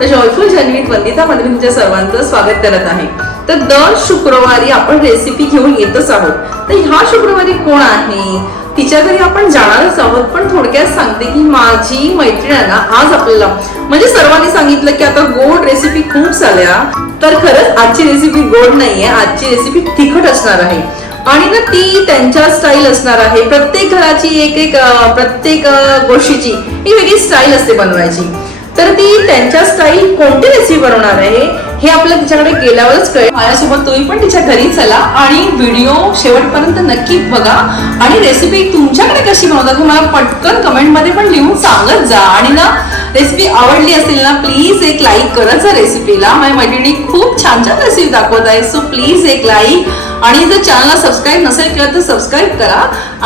तर joyful journey वंदितामध्ये मी तुमच्या सर्वांचं स्वागत करत आहे. तर दर शुक्रवारी आपण रेसिपी घेऊन येतच आहोत. तर ह्या शुक्रवारी कोण आहे? तिच्या घरी आपण जाणारच आहोत पण थोडक्यात सांगते की माझी मैत्रीण आहे ना आज आपल्याला म्हणजे सर्वांनी सांगितलं की आता गोड रेसिपी खूप झाल्या. तर खरंच आजची रेसिपी गोड नाहीये आजची रेसिपी तिखट असणार आहे. आणि ना ती त्यांच्या स्टाईल असणार आहे. प्रत्येक घराची एक एक प्रत्येक गोष्टीची एक वेगळी स्टाईल असते बनवायची. तर ती त्यांच्या स्टाईल कोणती रेसिपी बनवणार आहे हे आपल्याला तिच्याकडे गेल्यावरच कळेल. माझ्यासोबत तुम्ही पण तिच्या घरी चला आणि व्हिडिओ शेवटपर्यंत नक्की बघा. आणि रेसिपी तुमच्याकडे कशी बनवतात हे मला पटकन कमेंटमध्ये पण लिहून सांगत जा. आणि ना रेसिपी आवडली असेल ना प्लीज एक लाईक करत जा रेसिपीला माझ्या मैत्रिणी खूप छान छान रेसिपी दाखवत आहे सो प्लीज एक लाईक आणि जर चॅनलला सबस्क्राईब नसेल केलं तर सबस्क्राईब करा.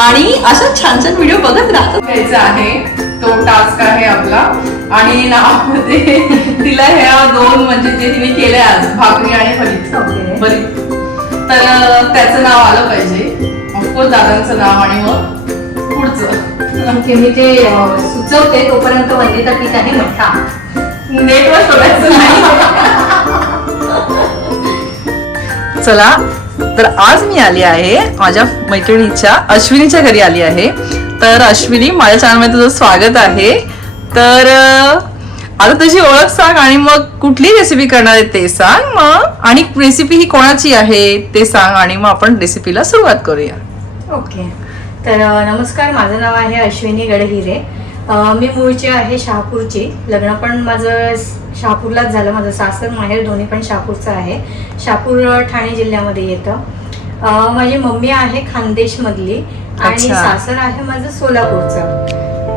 आणि अशा छान छान व्हिडिओ बघत राहत आहे. तो टास्क आहे आपला. आणि ते तिला ह्या दोन म्हणजे जे तिने केले आज भाकरी आणि भरीत. भरीत तर त्याचं नाव आलं पाहिजे. ऑफकोर्स दादांचं नाव आणि मग पुढचं. ओके मी ते सुचवते तोपर्यंत वंदिता पीठ आहे मोठा नेटवर सोडायचं नाही. चला तर आज मी आली आहे माझ्या मैत्रिणीच्या अश्विनीच्या घरी आली आहे. तर अश्विनी माझ्या चॅनलमध्ये तुझं स्वागत आहे. तर आता तुझी ओळख सांग आणि मग कुठली रेसिपी करणार आहे ते सांग मग. आणि रेसिपी ही कोणाची आहे ते सांग आणि मग आपण रेसिपीला सुरुवात करूया. ओके. तर नमस्कार माझं नाव आहे अश्विनी गडहिरे. मी मूळची आहे शहापूरची. लग्न पण माझं शहापूरलाच झालं. माझं सासर माहेर दोन्ही पण शहापूरचं आहे. शहापूर ठाणे जिल्ह्यामध्ये येतं. माझी मम्मी आहे खानदेशमधली आणि अच्छा. सासर आहे माझं सोलापूरचं.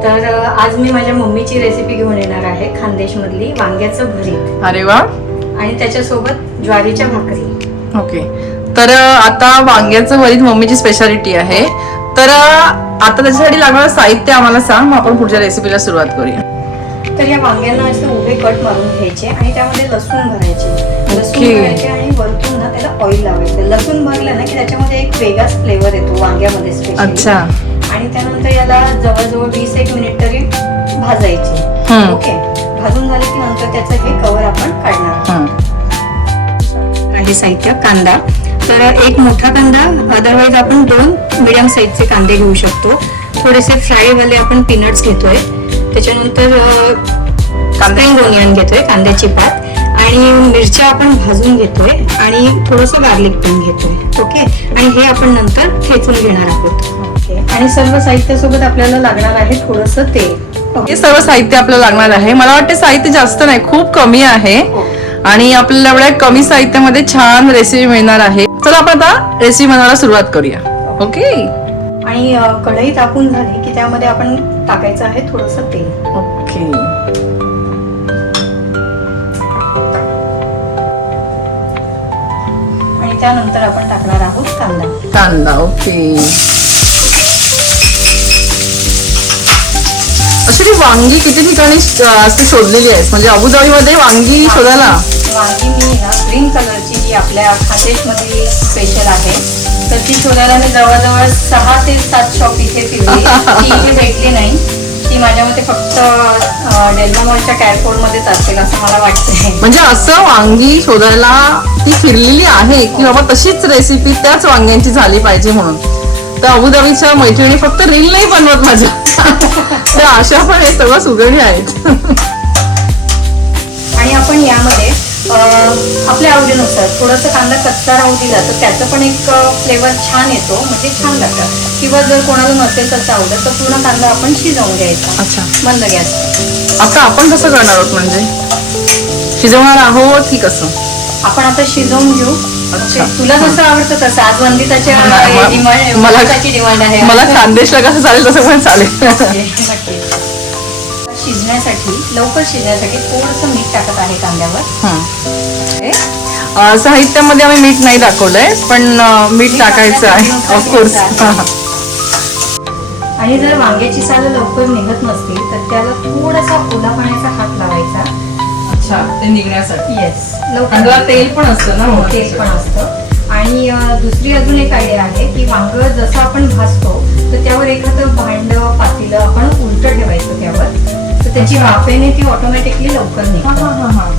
तर आज मी माझ्या मम्मीची रेसिपी घेऊन येणार आहे खानदेशमधली वांग्याचं भरीत. अरे वा. आणि त्याच्यासोबत ज्वारीच्या भाकरी. ओके. तर आता वांग्याचं भरीत मम्मीची स्पेशालिटी आहे. तर आता त्याच्यासाठी लागणारं साहित्य आम्हाला सांग मग आपण पुढच्या रेसिपीला सुरुवात करूया. तर या वांग्यांना असे उभे कट मारून घ्यायचे आणि त्यामध्ये लसूण भरायचे. लसूण. भरायचे आणि वरतून त्याला ऑइल लावायचं. लसूण भरलं ना की त्याच्यामध्ये एक वेगळाच फ्लेवर येतो वांग्यामध्ये स्पेशली अच्छा. आणि त्यानंतर याला जवळजवळ वीस एक मिनिट तरी भाजायचे. हम्म. ओके. भाजून झाले की नंतर त्याचं हे कवर आपण काढणार आहोत. हं. आहे साहित्य कांदा. तर एक मोठा कांदा अदरवाईज आपण दोन मिडियम साईजचे कांदे घेऊ शकतो. थोडेसे फ्रायवाले आपण पीनट्स घेतोय. त्याच्यानंतर स्प्रिंग ओनियन घेतोय कांद्याची पात. आणि मिरच्या आपण भाजून घेतोय आणि थोडंसं गार्लिक पण घेतोय. ओके आणि हे आपण नंतर ठेचून घेणार आहोत. ओके आणि सर्व साहित्यासोबत आपल्याला लागणार आहे थोडंसं तेल. हे सर्व साहित्य आपल्याला लागणार आहे. मला वाटते साहित्य जास्त नाही खूप कमी आहे. आणि आपल्याला एवढ्या कमी साहित्यामध्ये छान रेसिपी मिळणार आहे. चला आपण आता रेसिपी बनवायला सुरुवात करूया. ओके आणि कढई तापून झाली की त्यामध्ये आपण टाकायचं आहे थोडंसं तेल. त्यानंतर आपण टाकणार आहोत कांदा. कांदा ओके. वांगी किती ठिकाणी अशी शोधलेली आहेत म्हणजे अबुधाबीमध्ये वांगी शोधायला? वांगी मी ना ग्रीन कलरची जी आपल्या खानदेशमध्ये स्पेशल आहे तर ती शोधायला मी जवळजवळ सहा ते सात शॉप इथे फिरली. ती इथे भेटली नाही. ती माझ्या मते फक्त डेल्मामॉलच्या कॅरपोर्ट मध्येच असेल असं मला वाटतंय. म्हणजे असं वांगी शोधायला ती फिरलेली आहे की बाबा तशीच रेसिपी त्याच वांग्यांची झाली पाहिजे म्हणून. तर अबुधाबीच्या मैत्रिणी फक्त रील नाही बनवत माझ्या. तर अशा पण हे सगळं सुगडी आहेत आणि आपण यामध्ये आपल्या आवडीनुसार थोडंसं कांदा कच्चा राहू दिला तर त्याचं पण एक फ्लेवर छान येतो म्हणजे छान लागतं. किंवा जर कोणाला नसेल तसं आवडत तर पूर्ण कांदा आपण शिजवून घ्यायचा. अच्छा. मंद गॅस. आता आपण कसं करणार आहोत म्हणजे? शिजवणार आहोत की कसं? आपण आता शिजवून घेऊ. अच्छा. तुला जसं आवडतं तसं? आज वंदिताच्या मला- डिमांड आहे. मला खानदेशला कसं चालेल तसं पण चालेल. शिजण्यासाठी लवकर शिजण्यासाठी थोडंसं मीठ टाकत आहे कांद्यावर. हं. साहित्यामध्ये आम्ही मीठ नाही दाखवलंय पण मीठ टाकायचं आहे ऑफकोर्स. आणि जर वांग्याची सालं लवकर निघत नसतील तर त्याला थोडासा ओला पाण्याचा हात लावायचा. अच्छा ते निघण्यासाठी. येस त्याला तेल पण असतं ना हो, तेल पण असतं. आणि दुसरी अजून एक आयडिया आहे की वांग जसं आपण भाजतो तर त्यावर एखादं भांड पातेलं आपण उलट ठेवायचं त्यावर. तर त्याची वाफेने ती ऑटोमॅटिकली लवकर निघते. हा हा हा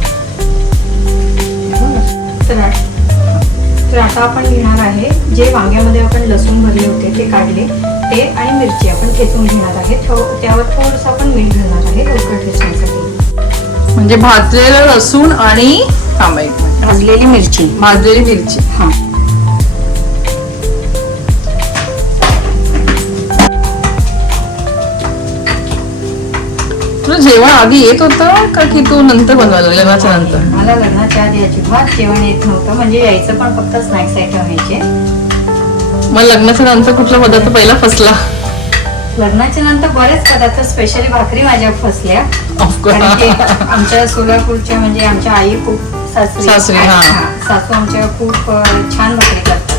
तर आता आपण घेणार आहे जे वांग्यामध्ये आपण लसूण भरले होते ते काढले. ते आणि मिरची आपण ठेचून घेणार आहे त्यावर थोडंसं आपण मीठ घालणार आहे लवकर ठेचण्यासाठी. म्हणजे भाजलेलं लसूण आणि थांबा. भाजलेली मिरची. भाजलेली मिरची हा. तुला जेवण आधी येत होतं का की तू नंतर बनवलं लग्नाच्या नंतर? मला लग्नाच्या आधी अजिबात जेवण येत नव्हतं. म्हणजे यायचं पण फक्त स्नॅक्स आयटम व्हायचे मग लग्नाच्या नंतर कुठला पदार्थ पहिला फसला? लग्नाच्या नंतर बरेच पदार्थ स्पेशली भाकरी माझ्या फसल्या. कारण आमच्या सोलापूरच्या म्हणजे आमच्या आई खूप सासरी सासरी, हा. हा, सासू आमच्या खूप अ, छान भाकरी करतात.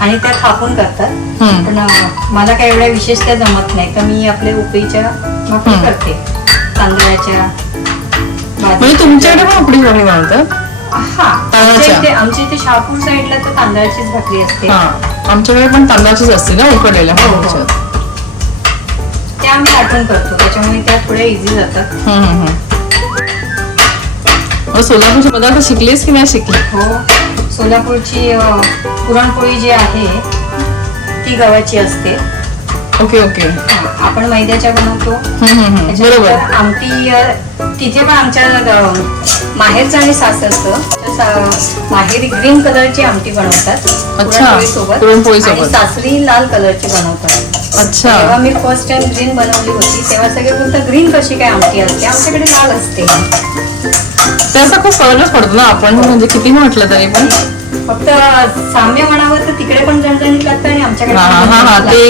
आणि त्या थापून करतात. हम्म. पण अ, मला काही एवढ्या विशेष त्या जमत नाही. तर मी आपल्या उकळीच्या भाकरी हम्म. करते. तांदळाच्या म्हणजे तुमच्याकडे पण उकडी भाकरी बनवतात? तांदळाच्या? आमच्या इथे शहापूर साईडला तर तांदळाचीच भाकरी असते हा आमच्याकडे पण तांदळाचीच असते ना उकडलेल्या हो, हो. ह्याच्यात. त्या आम्ही आठवण करतो त्याच्यामुळे त्या थोड्या इझी जातात हम्म, हम्म, हम्म. मग सोलापूरचे पदार्थ शिकलेस की नाही शिकले हो सोलापूरची अ, पुरणपोळी जी आहे ती गव्हाची असते ओके ओके हा, आपण मैद्याच्या बनवतो हम्म, हम्म, हम्म. त्याच्यानंतर बरोबर आमटी अ, तिथे पण आमच्या अ, माहेरचं आणि सासरचं. माहेरी ग्रीन कलरची आमटी बनवतात. पुरणपोळीसोबत. आणि सासरी लाल कलरची बनवतात. अच्छा. जेव्हा मी फर्स्ट टाइम ग्रीन बनवली होती. तेव्हा सगळे बोलतात ग्रीन कशी काय आमटी असते? आमच्याकडे लाल असते. त्याचा खूप फरकच पडतो ना आपण. म्हणजे किती म्हटलं तरी पण. फक्त साम्य म्हणावं तर तिकडे पण जणजणीत लागतं आणि आमच्याकडे हा हा हा ते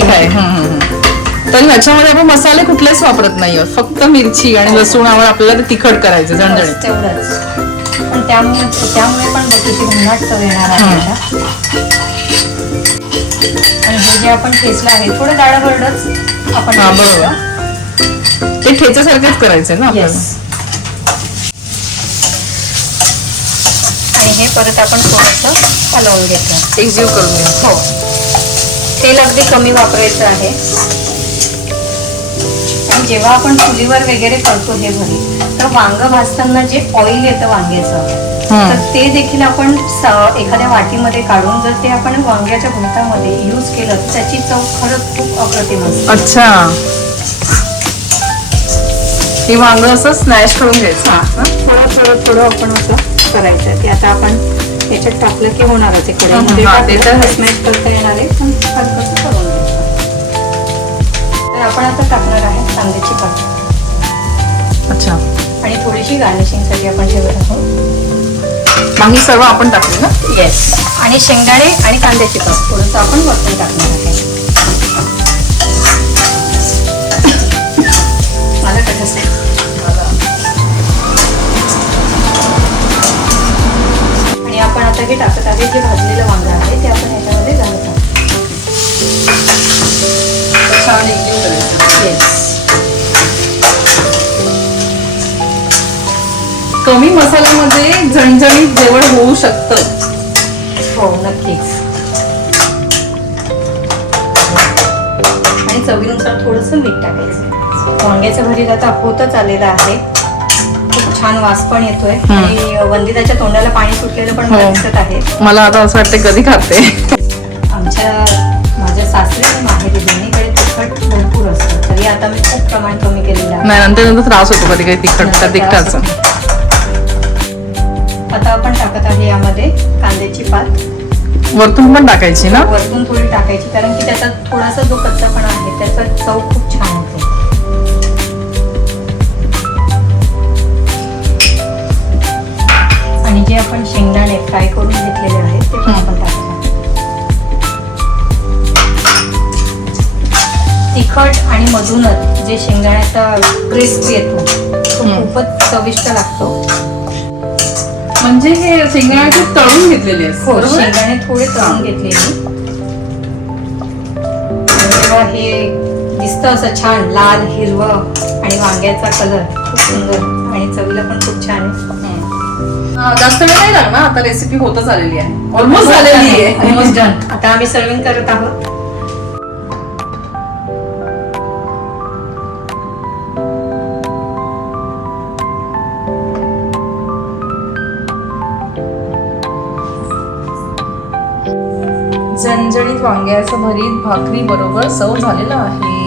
तर ह्याच्यामध्ये आपण मसाले कुठलेच वापरत नाही आहोत फक्त मिरची आणि लसूणावर आपल्याला ते तिखट करायचं झणझणीत तेवढंच पण त्यामुळे त्यामुळे पण बघ किती भन्नाट चव येणार आहे हम्म. आता. आणि हे जे आपण ठेचलं आहे थोडं दाडं भरडच आपण हा, ठेचलं. बरोबर. ते ठेच्यासारखेच करायचंय ना आपल्याला Yes. आणि हे परत आपण थोडंसं हलवून घेतलं एकजीव करून घ्या. हो तेल अगदी कमी वापरायचं आहे जेव्हा आपण चुलीवर वगैरे करतो हे भरी तर वांग भाजताना जे ऑइल येतं वांग्याचं. तर ते देखील आपण एखाद्या वाटीमध्ये काढून जर ते आपण वांग्याच्या भरतामध्ये यूज केलं तर त्याची चव खरंच खूप अप्रतिम असते. अच्छा. हे वांग असं स्नॅश करून घ्यायचं. हा थोडं थोडं थोडं आपण असं करायचं. ते आता आपण याच्यात टाकलं की होणारच आहे हा, ते तर. स्मॅश करता येणार आहे पण तर आपण आता टाकणार आहे कांद्याची पात. अच्छा. आणि थोडीशी गार्निशिंगसाठी आपण ठेवत आहोत. मग ही सर्व आपण टाकली ना? येस आणि शेंगदाणे आणि कांद्याची पात थोडंसं आपण वरतून टाकणार आहे. मला कसं आणि आपण आता हे टाकत आहे जे भाजलेलं कमी मसाल्यामध्ये झणझणीत जेवण होऊ शकतं. हो नक्कीच. आणि चवीनुसार थोडंसं मीठ टाकायचं. वांग्याचं भरीत आता होतच आलेलं आहे. खूप छान वास पण येतोय. आणि वंदिताच्या तोंडाला पाणी सुटलेलं पण मला हो. दिसत आहे. मला आता असं वाटतं कधी खाते. आमच्या माझ्या सासरी आणि माहेरी दोन्हीकडे तिखट भरपूर असतं. तरी आता मी खूप प्रमाण कमी केलेलं आहे. नाही नंतर नंतर त्रास होतो कधी कधी तिखट त्या तिखटाचं. टाकत आहे यामध्ये कांद्याची पात. वरतून पण टाकायची ना? वरतून थोडी टाकायची कारण की त्याचा थोडासा जो कच्चापणा आहे त्याचा चव खूप छान होते. आणि जे आपण शेंगदाणे फ्राय करून घेतलेले आहेत ते पण आपण टाकतो तिखट आणि मधूनच जे शेंगदाण्याचा क्रिस्प येतो तो. खूपच चविष्ट लागतो. म्हणजे हे शेंगदाण्याचे तळून घेतलेले हो शेंगदाणे थोडे तळून घेतलेले. जेव्हा हे दिसतं असं छान लाल हिरवं आणि वांग्याचा कलर खूप सुंदर आणि चवीला पण खूप छान आहे. जास्त वेळ नाही लागणार आता रेसिपी होतच आलेली आहे. ऑलमोस्ट झालेली आहे. ऑलमोस्ट डन आता आम्ही सर्विंग करत आहोत. वांग्याचं भरीत भाकरी बरोबर सव झालेलं आहे.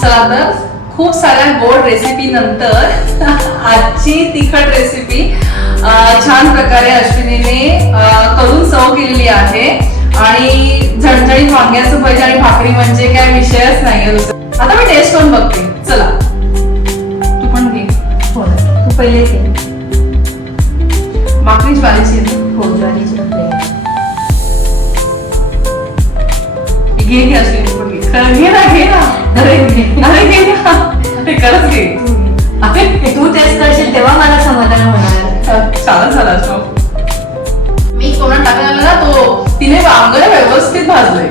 चला तर खूप साऱ्या गोड रेसिपी नंतर आजची तिखट रेसिपी छान प्रकारे अश्विनीने करून सव केलेली आहे. आणि झणझणीत वांग्याचं भरीत आणि भाकरी म्हणजे काय विषयच नाहीये आता मी टेस्ट करून बघते. चला. तू पण घे. हो तू पहिले घे. भाकरी ज्वारीची घे घे पण घे खरं घे ना घे ना. अरे घे. अरे घे ना. अरे खरंच घे. अरे. तू टेस्ट करशील तेव्हा मला समाधान होणार. छान झाला मी कोणा टाकलेला ना तो तिने वांग व्यवस्थित भाजलंय.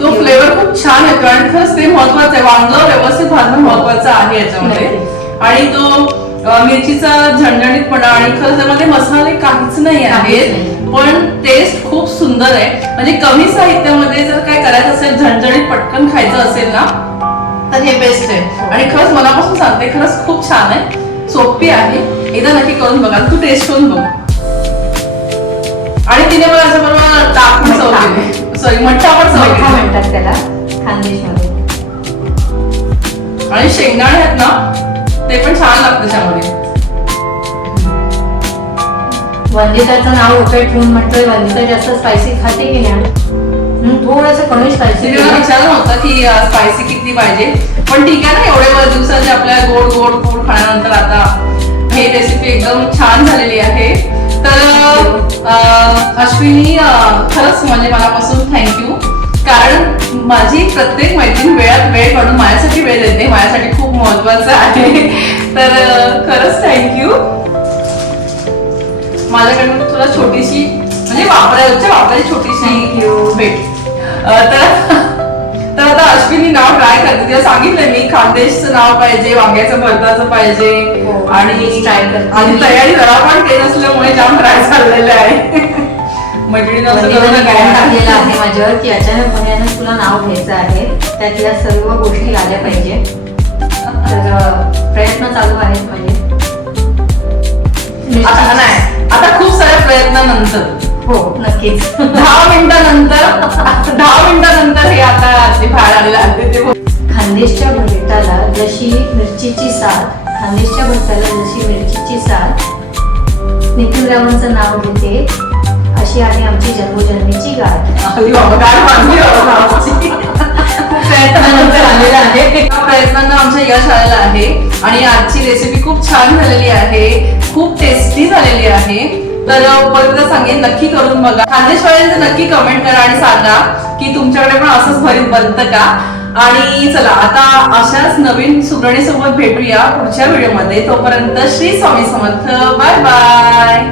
तो. फ्लेवर खूप छान येतो आणि खरंच ते महत्वाचं आहे. वांग व्यवस्थित भाजणं महत्वाचं आहे याच्यामध्ये. आणि तो मिरचीचा झणझणीतपणा आणि खरंच त्यामध्ये मसाले काहीच नाही आहेत. पण टेस्ट खूप सुंदर आहे. म्हणजे कमी साहित्यामध्ये जर काय करायचं असेल झणझणीत पटकन खायचं असेल ना तर हे बेस्ट आहे. आणि खरंच मनापासून सांगते खरंच खूप छान आहे. सोपी आहे. एकदा नक्की करून बघा. तू टेस्ट करून बघ. आणि तिने मला असं बरोबर ताक मठ्ठा. केले. सॉरी मठ्ठा पण केले. म्हणतात त्याला. खानदेशमध्ये. आणि शेंगदाणे आहेत ना ते पण छान लागतं त्याच्यामध्ये. वंदिताचं नाव उकळ ठेवून म्हणतोय वंदिता जास्त स्पायसी खाते की नाही? थोडस कमी स्पायसी विचारलं होतं की स्पायसी किती पाहिजे? पण ठीक आहे ना एवढे दिवसाचे आपल्या गोड गोड फूड खाण्यानंतर आता हे रेसिपी एकदम छान झालेली आहे. तर अश्विनी खरंच म्हणजे मनापासून थँक्यू कारण माझी प्रत्येक मैत्रीण वेळात वेळ काढून माझ्यासाठी वेळ देते माझ्यासाठी खूप महत्वाचं आहे. तर खरंच थँक्यू माझ्याकडून तुला छोटीशी म्हणजे वापरायच्या वापरायची छोटीशी भेट. तर तर आता अश्विनी नाव ट्राय करते. तिला सांगितलंय मी खानदेशचं नाव पाहिजे वांग्याचं भरताचं पाहिजे हो, आणि. आणि तयारी जरा पण केली नसल्यामुळे जाम ट्राय चाललेलं आहे. guide टाकलेलं आहे माझ्यावर की अचानकपणे तुला नाव घ्यायचं आहे त्यातल्या सर्व गोष्टी आल्या पाहिजे. प्रयत्नानंतर हो नक्कीच. दहा मिनिटानंतर दहा मिनिटानंतर हे आता ते आलेलं आहे ते खानदेशच्या भरताला जशी मिरचीची साथ खानदेशच्या भरताला जशी मिरचीची साथ निखिल रावांचं नाव घेते अशी आहे आमची जन्मोजन्मीची गाठ. प्रयत्नानंतर आलेलं आहे. प्रयत्नांना आमचं यश आलेलं आहे. आणि आजची रेसिपी खूप छान झालेली आहे. खूप टेस्टी झालेली आहे. तर परत सांगेन नक्की करून बघा. खानदेशवाल्यांचं नक्की कमेंट करा आणि सांगा की तुमच्याकडे पण असंच भरीत बनतं का? आणि चला आता अशाच नवीन सुगरणीसोबत भेटूया पुढच्या व्हिडिओमध्ये. तोपर्यंत श्री स्वामी समर्थ. Bye bye.